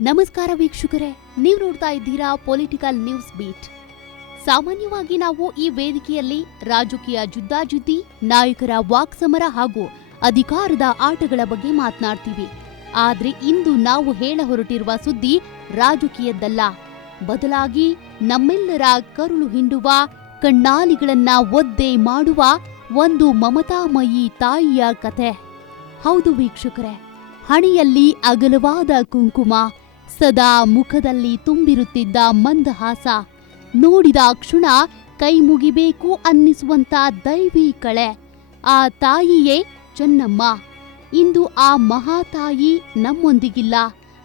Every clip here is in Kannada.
ನಮಸ್ಕಾರ ವೀಕ್ಷಕರೇ, ನೀವು ನೋಡ್ತಾ ಇದ್ದೀರಾ ಪೊಲಿಟಿಕಲ್ ನ್ಯೂಸ್ ಬೀಟ್. ಸಾಮಾನ್ಯವಾಗಿ ನಾವು ಈ ವೇದಿಕೆಯಲ್ಲಿ ರಾಜಕೀಯ ಜುದ್ದಾಜುದ್ದಿ, ನಾಯಕರ ವಾಕ್ಸಮರ ಹಾಗೂ ಅಧಿಕಾರದ ಆಟಗಳ ಬಗ್ಗೆ ಮಾತನಾಡ್ತೀವಿ. ಆದ್ರೆ ಇಂದು ನಾವು ಹೇಳ ಹೊರಟಿರುವ ಸುದ್ದಿ ರಾಜಕೀಯದ್ದಲ್ಲ, ಬದಲಾಗಿ ನಮ್ಮೆಲ್ಲರ ಕರುಳು ಹಿಂಡುವ, ಕಣ್ಣಾಲಿಗಳನ್ನ ಒದ್ದೆ ಮಾಡುವ ಒಂದು ಮಮತಾಮಯಿ ತಾಯಿಯ ಕತೆ. ಹೌದು ವೀಕ್ಷಕರೇ, ಹಣೆಯಲ್ಲಿ ಅಗಲವಾದ ಕುಂಕುಮ, ಸದಾ ಮುಖದಲ್ಲಿ ತುಂಬಿರುತ್ತಿದ್ದ ಮಂದಹಾಸ, ನೋಡಿದ ಕ್ಷಣ ಕೈ ಮುಗಿಬೇಕು ಅನ್ನಿಸುವಂತ ದೈವಿ ಕಳೆ, ಆ ತಾಯಿಯೇ ಚೆನ್ನಮ್ಮ. ಇಂದು ಆ ಮಹಾತಾಯಿ ನಮ್ಮೊಂದಿಗಿಲ್ಲ.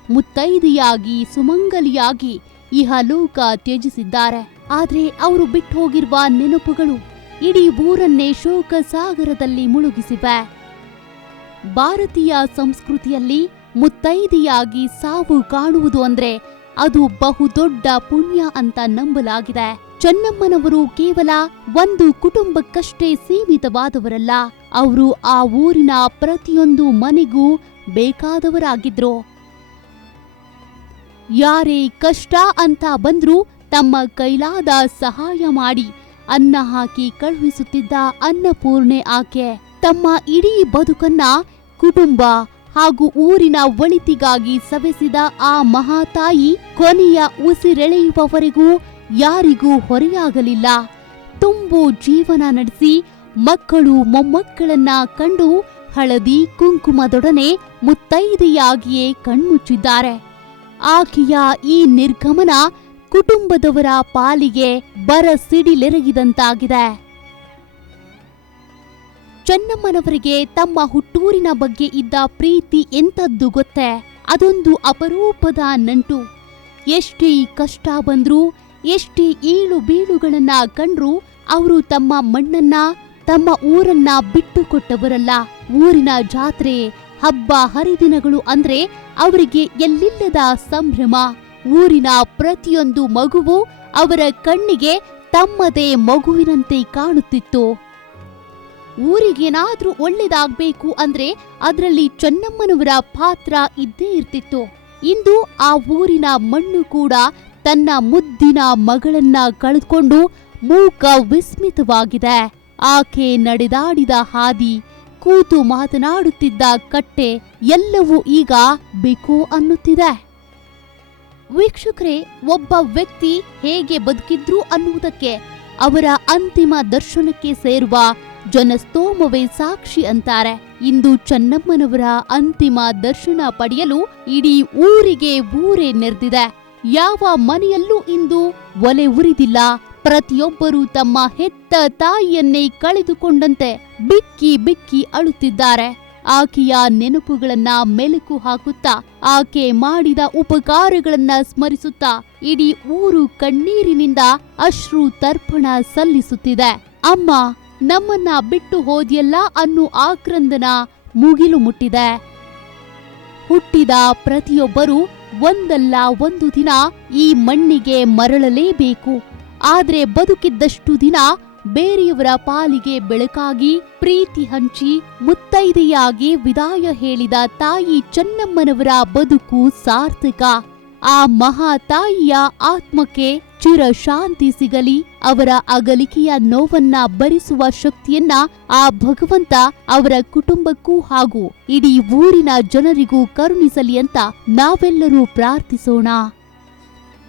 ಮುತ್ತೈದೆಯಾಗಿ ಸುಮಂಗಲಿಯಾಗಿ ಇಹಲೋಕ ತ್ಯಜಿಸಿದ್ದಾರೆ. ಆದ್ರೆ ಅವರು ಬಿಟ್ಟು ಹೋಗಿರುವ ನೆನಪುಗಳು ಇಡೀ ಊರನ್ನೇ ಶೋಕ ಸಾಗರದಲ್ಲಿ ಮುಳುಗಿಸಿವೆ. ಭಾರತೀಯ ಸಂಸ್ಕೃತಿಯಲ್ಲಿ ಮುತ್ತೈದೆಯಾಗಿ ಸಾವು ಕಾಣುವುದು ಅಂದ್ರೆ ಅದು ಬಹುದೊಡ್ಡ ಪುಣ್ಯ ಅಂತ ನಂಬಲಾಗಿದೆ. ಚೆನ್ನಮ್ಮನವರು ಕೇವಲ ಒಂದು ಕುಟುಂಬಕ್ಕಷ್ಟೇ ಸೀಮಿತವಾದವರಲ್ಲ, ಅವರು ಆ ಊರಿನ ಪ್ರತಿಯೊಂದು ಮನೆಗೂ ಬೇಕಾದವರಾಗಿದ್ರು. ಯಾರೇ ಕಷ್ಟ ಅಂತ ಬಂದ್ರೂ ತಮ್ಮ ಕೈಲಾದ ಸಹಾಯ ಮಾಡಿ ಅನ್ನ ಹಾಕಿ ಕಳುಹಿಸುತ್ತಿದ್ದ ಅನ್ನಪೂರ್ಣೆ ಆಕೆ. ತಮ್ಮ ಇಡೀ ಬದುಕನ್ನ ಕುಟುಂಬ ಹಾಗೂ ಊರಿನ ಒಳಿತಿಗಾಗಿ ಸವೆಸಿದ ಆ ಮಹಾತಾಯಿ ಕೊನೆಯ ಉಸಿರೆಳೆಯುವವರೆಗೂ ಯಾರಿಗೂ ಹೊರೆಯಾಗಲಿಲ್ಲ. ತುಂಬು ಜೀವನ ನಡೆಸಿ ಮಕ್ಕಳು ಮೊಮ್ಮಕ್ಕಳನ್ನ ಕಂಡು ಹಳದಿ ಕುಂಕುಮದೊಡನೆ ಮುತ್ತೈದೆಯಾಗಿಯೇ ಕಣ್ಮುಚ್ಚಿದ್ದಾರೆ. ಆಕೆಯ ಈ ನಿರ್ಗಮನ ಕುಟುಂಬದವರ ಪಾಲಿಗೆ ಬರ ಸಿಡಿಲೆರಗಿದಂತಾಗಿದೆ. ಚೆನ್ನಮ್ಮನವರಿಗೆ ತಮ್ಮ ಹುಟ್ಟೂರಿನ ಬಗ್ಗೆ ಇದ್ದ ಪ್ರೀತಿ ಎಂಥದ್ದು ಗೊತ್ತೇ? ಅದೊಂದು ಅಪರೂಪದ ನಂಟು. ಎಷ್ಟೇ ಕಷ್ಟ ಬಂದ್ರೂ, ಎಷ್ಟೇ ಏಳು ಬೀಳುಗಳನ್ನ ಕಂಡ್ರೂ ಅವರು ತಮ್ಮ ಮಣ್ಣನ್ನ, ತಮ್ಮ ಊರನ್ನ ಬಿಟ್ಟು ಕೊಟ್ಟವರಲ್ಲ. ಊರಿನ ಜಾತ್ರೆ, ಹಬ್ಬ ಹರಿದಿನಗಳು ಅಂದ್ರೆ ಅವರಿಗೆ ಎಲ್ಲಿಲ್ಲದ ಸಂಭ್ರಮ. ಊರಿನ ಪ್ರತಿಯೊಂದು ಮಗುವು ಅವರ ಕಣ್ಣಿಗೆ ತಮ್ಮದೇ ಮಗುವಿನಂತೆ ಕಾಣುತ್ತಿತ್ತು. ಊರಿಗೇನಾದ್ರೂ ಒಳ್ಳೇದಾಗ್ಬೇಕು ಅಂದ್ರೆ ಅದರಲ್ಲಿ ಚೆನ್ನಮ್ಮನವರ ಪಾತ್ರ ಇದ್ದೇ ಇರ್ತಿತ್ತು. ಇಂದು ಆ ಊರಿನ ಮಣ್ಣು ಕೂಡ ತನ್ನ ಮುದ್ದಿನ ಮಗಳನ್ನ ಕಳೆದುಕೊಂಡು ಮೂಕ ವಿಸ್ಮಿತವಾಗಿದೆ. ಆಕೆ ನಡೆದಾಡಿದ ಹಾದಿ, ಕೂತು ಮಾತನಾಡುತ್ತಿದ್ದ ಕಟ್ಟೆ ಎಲ್ಲವೂ ಈಗ ಬೇಕು ಅನ್ನುತ್ತಿದೆ. ವೀಕ್ಷಕರೇ, ಒಬ್ಬ ವ್ಯಕ್ತಿ ಹೇಗೆ ಬದುಕಿದ್ರು ಅನ್ನುವುದಕ್ಕೆ ಅವರ ಅಂತಿಮ ದರ್ಶನಕ್ಕೆ ಸೇರುವ ಜನಸ್ತೋಮವೇ ಸಾಕ್ಷಿ ಅಂತಾರೆ. ಇಂದು ಚೆನ್ನಮ್ಮನವರ ಅಂತಿಮ ದರ್ಶನ ಪಡೆಯಲು ಇಡೀ ಊರೇ ನೆರೆದಿದೆ. ಯಾವ ಮನೆಯಲ್ಲೂ ಇಂದು ಒಲೆ ಉರಿದಿಲ್ಲ. ಪ್ರತಿಯೊಬ್ಬರೂ ತಮ್ಮ ಹೆತ್ತ ತಾಯಿಯನ್ನೇ ಕಳೆದುಕೊಂಡಂತೆ ಬಿಕ್ಕಿ ಬಿಕ್ಕಿ ಅಳುತ್ತಿದ್ದಾರೆ. ಆಕೆಯ ನೆನಪುಗಳನ್ನ ಮೆಲುಕು ಹಾಕುತ್ತಾ, ಆಕೆ ಮಾಡಿದ ಉಪಕಾರಗಳನ್ನ ಸ್ಮರಿಸುತ್ತಾ ಇಡೀ ಊರು ಕಣ್ಣೀರಿನಿಂದ ಅಶ್ರು ತರ್ಪಣ ಸಲ್ಲಿಸುತ್ತಿದೆ. ಅಮ್ಮ, ನಮ್ಮನ್ನ ಬಿಟ್ಟು ಹೋದ್ಯಲ್ಲ ಅನ್ನೋ ಆಕ್ರಂದನ ಮುಗಿಲು ಮುಟ್ಟಿದೆ. ಹುಟ್ಟಿದ ಪ್ರತಿಯೊಬ್ಬರೂ ಒಂದಲ್ಲ ಒಂದು ದಿನ ಈ ಮಣ್ಣಿಗೆ ಮರಳಲೇಬೇಕು. ಆದ್ರೆ ಬದುಕಿದ್ದಷ್ಟು ದಿನ ಬೇರೆಯವರ ಪಾಲಿಗೆ ಬೆಳಕಾಗಿ ಪ್ರೀತಿ ಹಂಚಿ ಮುತ್ತೈದೆಯಾಗಿ ವಿದಾಯ ಹೇಳಿದ ತಾಯಿ ಚೆನ್ನಮ್ಮನವರ ಬದುಕು ಸಾರ್ಥಕ. ಆ ಮಹಾತಾಯಿಯ ಆತ್ಮಕ್ಕೆ ಚಿರ ಶಾಂತಿ ಸಿಗಲಿ. ಅವರ ಅಗಲಿಕೆಯ ನೋವನ್ನ ಭರಿಸುವ ಶಕ್ತಿಯನ್ನ ಆ ಭಗವಂತ ಅವರ ಕುಟುಂಬಕ್ಕೂ ಹಾಗೂ ಇಡೀ ಊರಿನ ಜನರಿಗೂ ಕರುಣಿಸಲಿ ಅಂತ ನಾವೆಲ್ಲರೂ ಪ್ರಾರ್ಥಿಸೋಣ.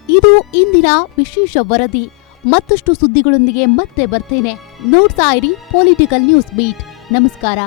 ಇದು ಇಂದಿನ ವಿಶೇಷ ವರದಿ. ಮತ್ತಷ್ಟು ಸುದ್ದಿಗಳೊಂದಿಗೆ ಮತ್ತೆ ಬರ್ತೇನೆ. ನೋಡ್ತಾ ಇರಿ ಪೊಲಿಟಿಕಲ್ ನ್ಯೂಸ್ ಬೀಟ್. ನಮಸ್ಕಾರ.